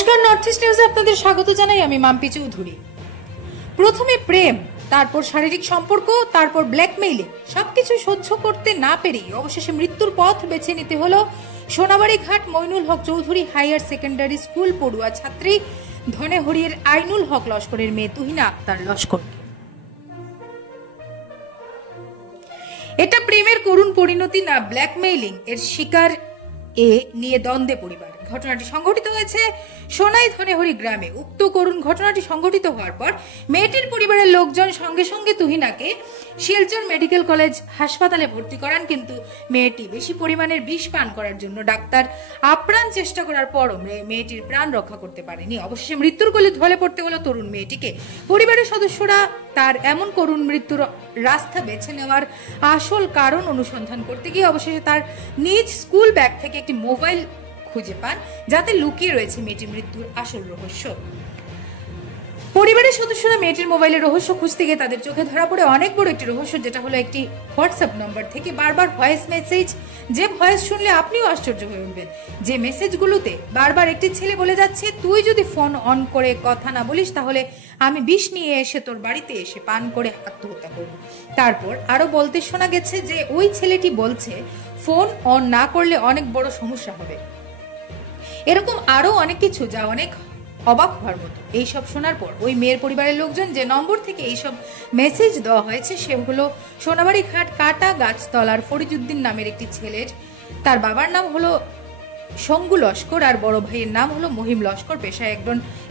নমস্কার, north east নিউজে আপনাদের স্বাগত জানাই। আমি মাম্পি চৌধুরী। প্রথমে প্রেম, তারপর শারীরিক সম্পর্ক, তারপর ব্ল্যাকমেইলিং, সবকিছু সহ্য করতে না পেরে অবশেষে মৃত্যুর পথ বেছে নিতে হলো সোনাবাড়ি ঘাট Moinul Haque Chowdhury hire secondary school পড়ুয়া ছাত্রী ধনেহরির আইনুল হক লস্করের মেয়ে তুহিনা আক্তার লস্কর। এটা প্রেমের করুণ পরিণতি না ব্ল্যাকমেইলিং এর শিকার নিয়ে দ্বন্দ্বে পরিবার। ঘটনাটি সংঘটিত হয়েছে সোনাই ধনেহরি গ্রামে। উক্ত করুণ ঘটনাটি সংঘটিত হওয়ার পর মেয়েটির পরিবারের লোকজন সঙ্গে সঙ্গে তুহিনাকে শিলচর মেডিকেল কলেজ হাসপাতালে ভর্তি করান, কিন্তু মেয়েটি বেশি পরিমাণের বিষ পান করার জন্য ডাক্তার আপ্রাণ চেষ্টা করার পরও মেয়েটির প্রাণ রক্ষা করতে পারেনি। অবশেষে মৃত্যুর কোলে ঢলে পড়তে হলো তরুণ মেয়েটিকে। পরিবারের সদস্যরা তার এমন করুণ মৃত্যুর রাস্তা বেছে নেওয়ার আসল কারণ অনুসন্ধান করতে গিয়ে অবশেষে তার নিজ স্কুল ব্যাগ থেকে একটি মোবাইল খুঁজে পান, যাতে লুকিয়ে রয়েছে মেয়েটির মৃত্যুর আসল রহস্য। পরিবারের সদস্যরা মেয়েটির মোবাইলের রহস্য খুঁজতে গিয়ে তাদের চোখে ধরা পড়ে অনেক বড় একটি রহস্য, যেটা হলো একটি হোয়াটসঅ্যাপ নম্বর থেকে বারবার ভয়েস মেসেজ। যে ভয়েস শুনলে আপনিও আশ্চর্য হয়ে উঠবেন। যে মেসেজগুলোতে বারবার একটি ছেলে বলে যাচ্ছে, তুই যদি ফোন অন করে কথা না বলিস তাহলে আমি বিষ নিয়ে এসে তোর বাড়িতে এসে পান করে আত্মহত্যা করব। তারপর আরো বলতে শোনা গেছে যে ওই ছেলেটি বলছে ফোন অন না করলে অনেক বড় সমস্যা হবে। এরকম আরো অনেক কিছু, যা অনেক অবাক হওয়ার মতো। এইসব শোনার পর ওই মেয়ের পরিবারের লোকজন যে নম্বর থেকে এইসব মেসেজ দেওয়া হয়েছে সে হলো সোনাবাড়ি ঘাট কাটা গাছতলার ফরিজউদ্দিন নামের একটি ছেলের। তার বাবার নাম হলো শঙ্গু লস্কর আর বড় ভাইয়ের নাম হলো মহিম লস্কর। পেশায়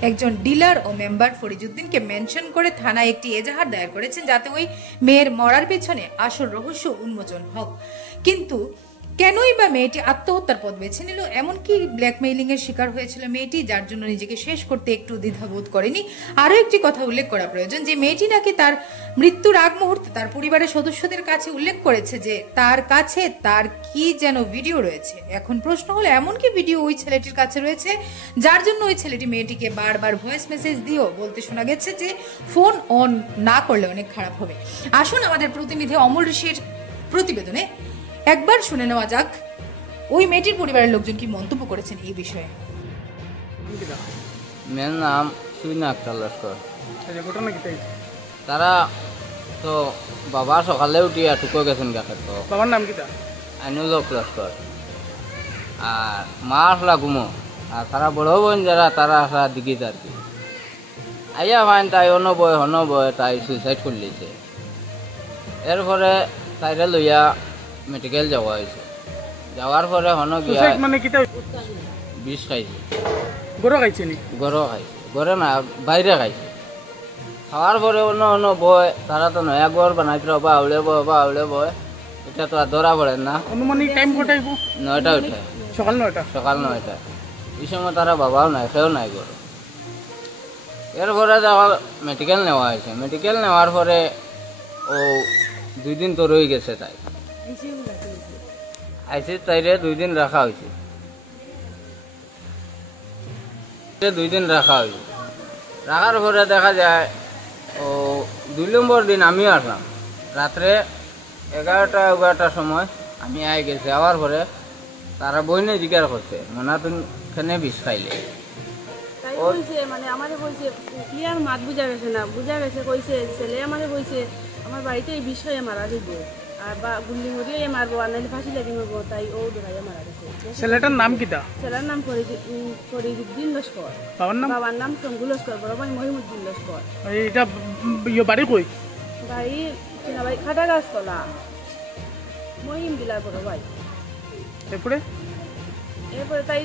একজন ডিলার ও মেম্বার। ফরিজউদ্দিনকে মেনশন করে থানায় একটি এজাহার দায়ের করেছেন, যাতে ওই মেয়ের মরার পেছনে আসল রহস্য উন্মোচন হোক। কিন্তু কেনই বা মেয়েটি আত্মহত্যার পথ বেছে নিল? এমনকি ব্ল্যাকমেইলিং এর শিকার হয়েছিল মেয়েটি, যার জন্য নিজেকে শেষ করতে একটু দ্বিধাবোধ করেনি। আরো একটি কথা উল্লেখ করা প্রয়োজন, যে মেয়েটি নাকি তার মৃত্যুর আগ মুহূর্তে তার পরিবারের সদস্যদের কাছে উল্লেখ করেছে যে তার কাছে তার কি যেন ভিডিও রয়েছে। এখন প্রশ্ন হলো, এমন কি ভিডিও ওই ছেলেটির কাছে রয়েছে যার জন্য ওই ছেলেটি মেয়েটিকে বারবার ভয়েস মেসেজ দিয়েও বলতে শোনা গেছে যে ফোন অন না করলে অনেক খারাপ হবে? আসুন আমাদের প্রতিনিধি অমল ঋষির প্রতিবেদনে একবার শুনে নেওয়া যাক ওই মেয়েটির পরিবারের লোকজন কি মন্তব্য করেছেন এই বিষয়ে। মেয়ের নাম তুহিনা আক্তার লস্কর। ঘটনা কি? তারা তো বাবা সকালে উঠিয়া টুকো গেছেন গাছের। তো বাবার নাম কি? আইনুল হক লস্কর। আর মা আসলা ঘুমো। আর তারা বড় বোন যারা তারা আসা দিঘিত আর কি। আইয়া ফাইন তাই অনবয় তাই সুইসাইড করে লিছে। এরপরে তাইরে লইয়া মেডিকেল যাওয়া হয়েছে। যাওয়ার পরে হন গিয়া মানে কি বিষ খাইছে। গরু খাইছে নি? গরু খাইছে, গরে না বাইরে খাইছে। খাওয়ার পরে অন্য বয় তারা তো নয়া গড় বানাইতে বা আউলে বয়। এটা তো আর ধরা পড়ে না। অনুমানিক টাইম কটাইব? 9টা উঠে, সকাল 9টা। সকাল 9টা। এই সময় তারা বাবাও নাই, সেও নাই গরু। এরপরে যখন মেডিকেল নেওয়া হয়েছে, মেডিকেল নেওয়ার পরে ও 2 দিন তো রয়ে গেছে। তাই আইসি তাইরে 2 দিন রাখা হয়েছে। 2 দিন রাখা হয়েছে। রাখার পরে দেখা যায় ও 2 নম্বর দিন আমিও আসলাম। রাত্রে 11টার সময় আমি আই গেছি। আওয়ার পরে তারা বইনে জিজ্ঞাসা করছে, মনে তুমি খেনে বিষ খাইলে? মানে আমারে বলছে ক্লিয়ার মাত বুঝা গেছে না, বুঝা গেছে কইছে ছেলে আমারে বলছে আমার বাড়িতে এই বিষয়ে মারা যাইব আর বা গুল্লি মরিয়ে মারবো আর নাহলে ফাঁসি লাগি মারবো, তাই ও দৌড়াইয়া মারা গেছে। ছেলেটার নাম কি? ছেলের নাম ফরিজউদ্দিন লস্কর। বাবার নাম শঙ্গু লস্কর, বড় ভাই মহিমউদ্দিন লস্কর। এটা বাড়ি কই? বাড়ি চিনাবাড়ি খাটা গাছতলা, মহিম ডিলার বড় ভাই। এরপরে তাই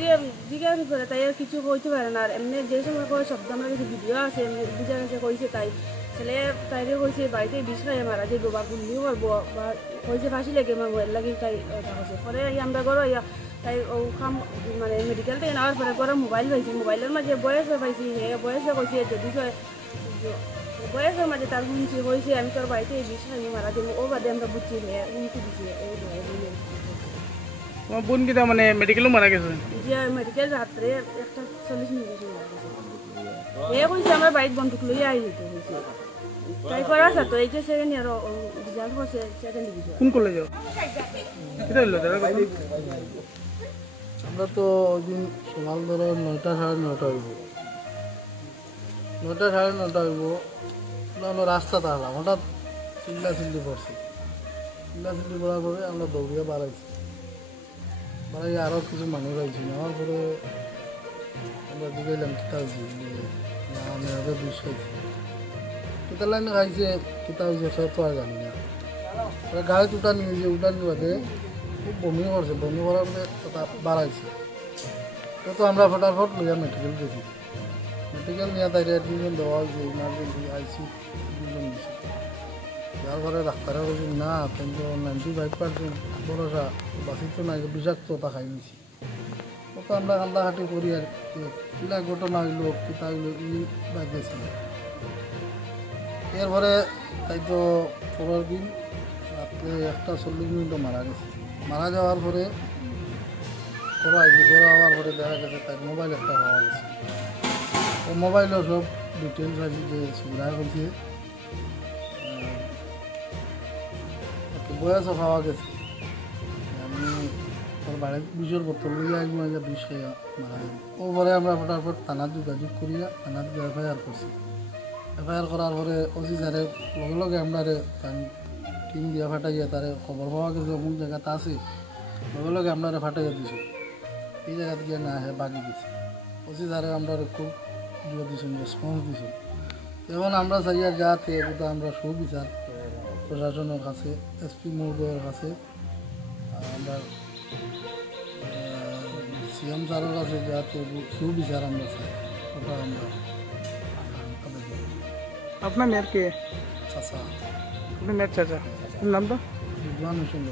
জিজ্ঞাসা করে তাই আর কিছু হইতে পারে না। আর এমনি যে সময় করে শব্দ আমরা কিছু ভিডিও আছে এমনি বুঝা গেছে কইছে তাই ছেলে তাইরে কইছে বাড়িতে বিষ খাইয়ে মারা যাইব বা গুল্লিও মারবো বা কইছে ফাঁসি লেগে মারবো, এর লাগে তাই ওটা হয়েছে। পরে আমরা গরো তাই ও খাম মানে মেডিকেল থেকে নেওয়ার পরে গরো মোবাইল পাইছি। মোবাইলের মাঝে বয়সে পাইছি, হে বয়সে কইছে যদি বয়সের মাঝে তার শুনছি হয়েছে আমি তোর বাড়িতে এই বিষ খাইয়ে মারা যাবো। ও বাদে আমরা বুঝছি হুমকি দিছি। তোমার বোন কি মানে মেডিকেলও মারা গেছে? মেডিকেল রাত্রে 1:40 মারা গেছে। এ কইছে আমার বাড়িতে বন্ধুক লইয়া আই যেতে হয়েছে। তাই করা আছে তো এই যে সেকেন্ড ইয়ার রেজাল্ট হচ্ছে সেকেন্ড ডিভিশন। কোন কলেজে? এটা হলো আমরা তো ওই দিন সকাল ধরো 9টা সাড়ে 9টা হইব, 9টা সাড়ে 9টা হইব, আমরা রাস্তা থাকলাম, হঠাৎ চিল্লি পড়ছি। চিল্লি পড়ার পরে আমরা দৌড়িয়ে বাড়াইছি, বাড়াই আরও কিছু মানুষ আইছি। নেওয়ার পরে আমরা জিগাইলাম কিতা হয়েছি, আমি আগে বিষ খাইছি, কিতা লাইনে খাইছে, কিতা হয়েছে সব তো আর জানি না। গাড়িতে উঠান নিয়েছে, উঠান বাদে খুব বমি করছে, বমি করার পরে বাড়াইছে। তো আমরা ফটাফট লইয়া মেডিকেল গেছি, মেডিকেল নিয়ে তাই অ্যাডমিশন দেওয়া হয়েছে, ইমার্জেন্সি আইসি 2জন দিয়েছে। তারপরে ডাক্তারে বলছি না কিন্তু 95% ভরসা বাঁচি তো নাই, বিষাক্ততা খাই নিছি। তো আমরা কান্দাকাটি করি আর কিলা ঘটনা হইলো কিতা হইলো ই বাজেছিল। এরপরে তাই তো পরের দিন রাত্রে 1:40 মারা গেছে। মারা যাওয়ার পরে হওয়ার পরে দেখা গেছে তার মোবাইল একটা পাওয়া গেছে। ও মোবাইলও সব ডিটেলস আছে যে সুবিধা করছে, বয়সও পাওয়া গেছে। আমি ওর বাড়ির বিষের বোতল লইয়া একদম বিষ খাইয়া মারা যাবে। ওপরে আমরা ফটাফট থানার যোগাযোগ করিয়া থানার এফআইআর করছি। এফআইআর করার পরে ওসি স্যারে লগে লগে আমরা টিম দিয়া ফাটাইয়া তারে খবর পাওয়া গেছে অমুক জায়গাতে আছে, লগে লগে আমরা ফাটাইয়া দিছি। এই জায়গা থেকে না হ্যাঁ বাকি গেছি। ওসি স্যারে আমরা খুব দিয়ে দিয়েছেন, রেসপন্স দিয়েছেন। এখন আমরা চাইয়া যাতে এটা আমরা সুবিচার প্রশাসনের কাছে, এসপি মহোদয়ের কাছে, আমরা সিএম স্যারের কাছে যাতে সুবিচার আমরা চাই, ওটা আমরা আপনার মেয়ের কে? চাচা আপনার মেয়ের চাচা, নামটা? রিজওয়ান হোসেন।